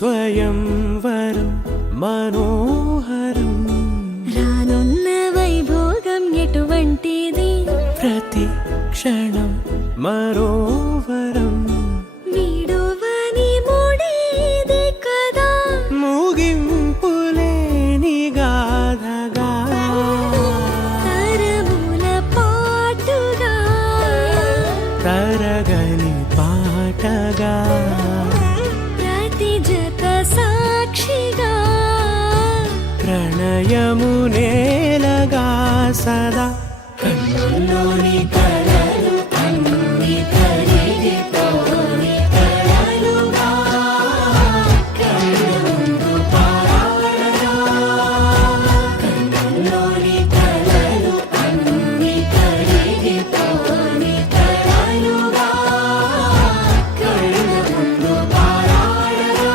స్వయంవరం మనోహరం రానున్న వైభోగం ఎటువంటిది ప్రతి క్షణం మరోవరం వీడువని ముడిది కదా ముగింపులేని గాథగా తరముల పాటుగా తరగని పాటగా ప్రతి జత సాక్షిగా ప్రణయము నేలగా సదా కన్నుల్లోని కలలు అన్ని కరిగిపోని కలలుగా కళ్ళ ముందు పారాడగా కన్నుల్లోని కలలు అన్ని కరిగిపోని కలలుగా కళ్ళ ముందు పారాడగా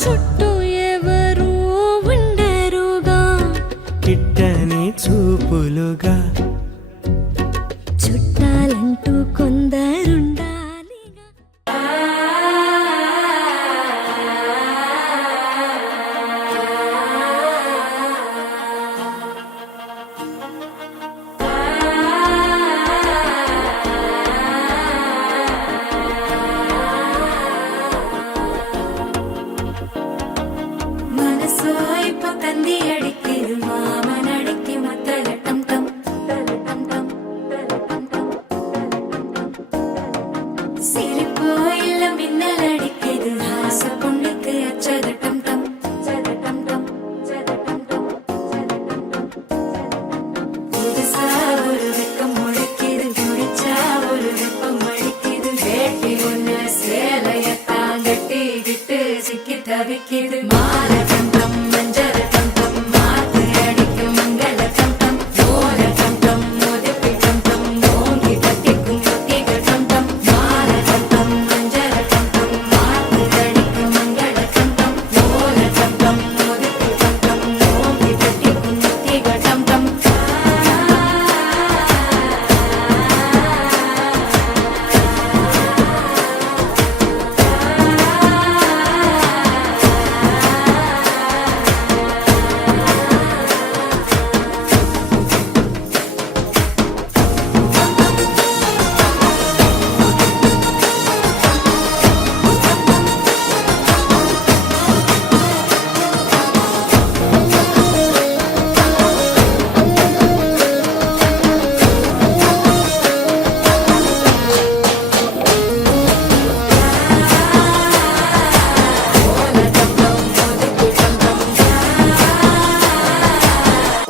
చుట్టూ ఎవరు ఉండరుగా కిట్టని చూపులుగా చుట్టాలంటూ కొందరుండాలిగా మనసు అయిపోతుంది అడిక్కిదు మామనడిక్కి మత్తల టం టం సిరిపోయిల్ల మిన్నలడిక్కిదు హాస పుండుకు అచ్చద టం టం புதுசா ஒரு வெக்கம் முழிக்குது குடிச்சா ஒரு வெப்பம் அடிக்குது வேட்டி ஒண்ணு சேலையத்தான் கட்டிக்கிட்டு சிக்கி தவிக்குது மால டம்டம் மஞ்சள் டம்டம் மாத்து அடிக்கும் மங்கள டம்டம் ஓர டம்டம் மோதிப்பி டம்டம் ஓங்கி தட்டிக்கும் ஒத்திக டம்டம் மால டம்டம் மஞ்சள் டம்டம் மாத்து அடிக்கும் மங்கள டம்டம் ஓர டம்டம் மோதிப்பி டம்டம் ஓங்கி தட்டிக்கும் ஒத்திக டம்டம்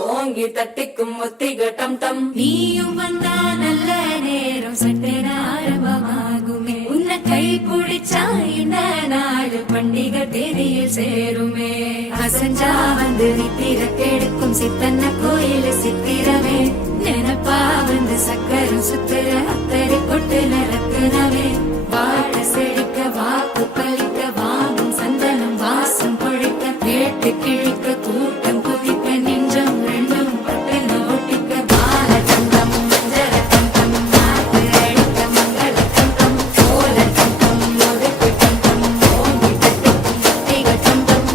ஓங்கி தட்டிக்கும் ஒத்திக டம் டம் நீயும் வந்தா நல்ல நேரம் சட்டென ஆரம்பமாகுமே உன்னை கை பிடிச்சா இந்த நாள் பண்டிகை தேதியில் சேருமே அசஞ்சா வந்து நித்திர கெடுக்கும் சித்தன்ன கோயில் சித்திரமே நினப்பா வந்து சக்கரம் சுத்துற அத்தரை கொட்டு ரத்தினமே வாழ செழிக்க வாக்கு பலிக்க வாங்கும் சந்தனம் வாசம் பொழிக்க கேட்டு கிழிக்க கூட்டம் குதிக்க நெஞ்சம் ரெண்டும் பட்டுன்னு ஒட்டிக்க பால தந்தம் மஞ்சள் தந்தம் மாத்து அடிக்க மங்கள தந்தம் கோல தந்தம் ஒதுக்கு தந்தம் ஓங்கி தட்டிக்கும் ஒத்திக தந்தம்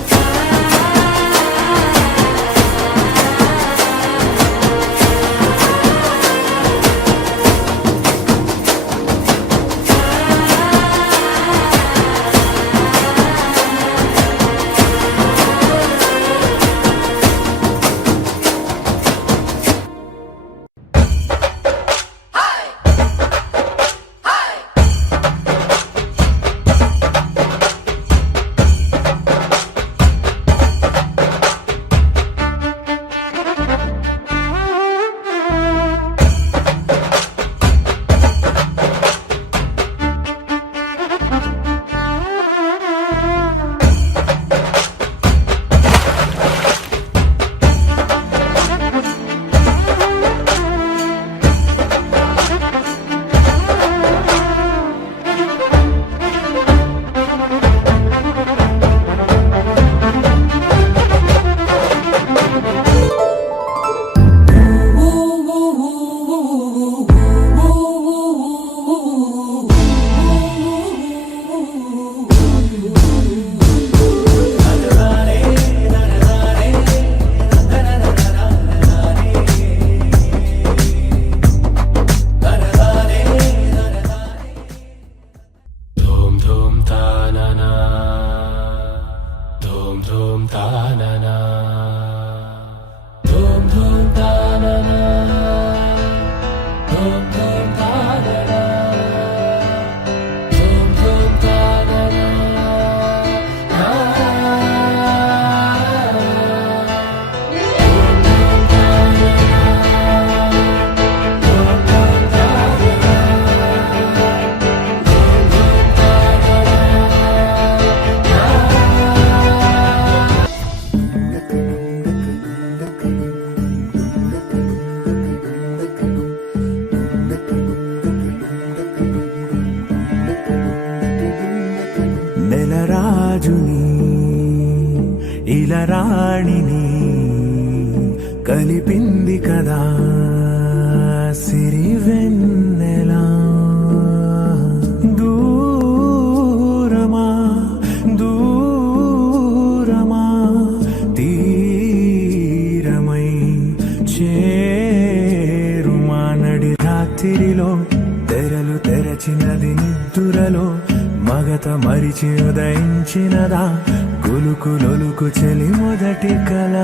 రాణిని కలిపింది కదా సిరి వెన్నెలా దూరమా దూరమా తీరమై చేరుమా నడి రాత్రిలో తెరలు తెరచినది నిద్దురలో మగత మరిచి ఉదయించినదా కులుకు లొలుకు చెలి మొదటి కళ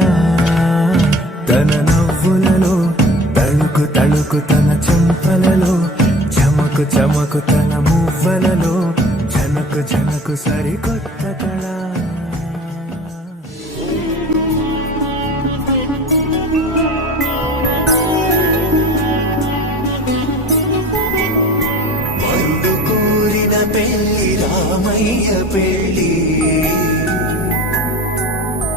తన నవ్వులలో తళుకు తళుకు తన చెంపలలో చమకు చమకు తన మువ్వలలో జనకు జనకు సరికొత్త కళ వరుడు కోరిన పెళ్లి రామయ్య పెళ్లి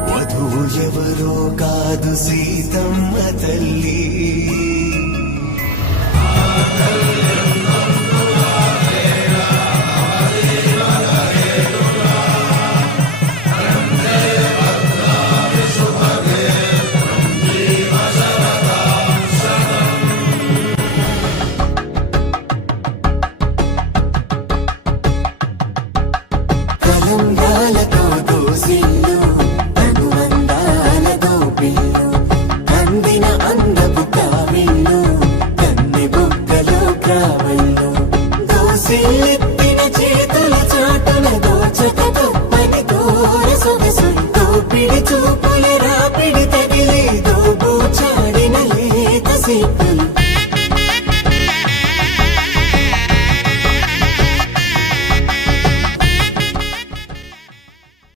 వధువు ఎవరో కాదు సీతమ్మ తల్లి కలంగాలతో దోసిల్లు అనువందాలతో పిల్లు అందిన అందపు కావిల్లు కన్నె బొక్కలో క్రావెల్లు దోసిల్లెత్తిన చేతుల చాటున దోచక తప్పని దూర సొగసు దోపిడి చూపుల రాపిడి తగిలి దోబూచాడిన లేత సీపులు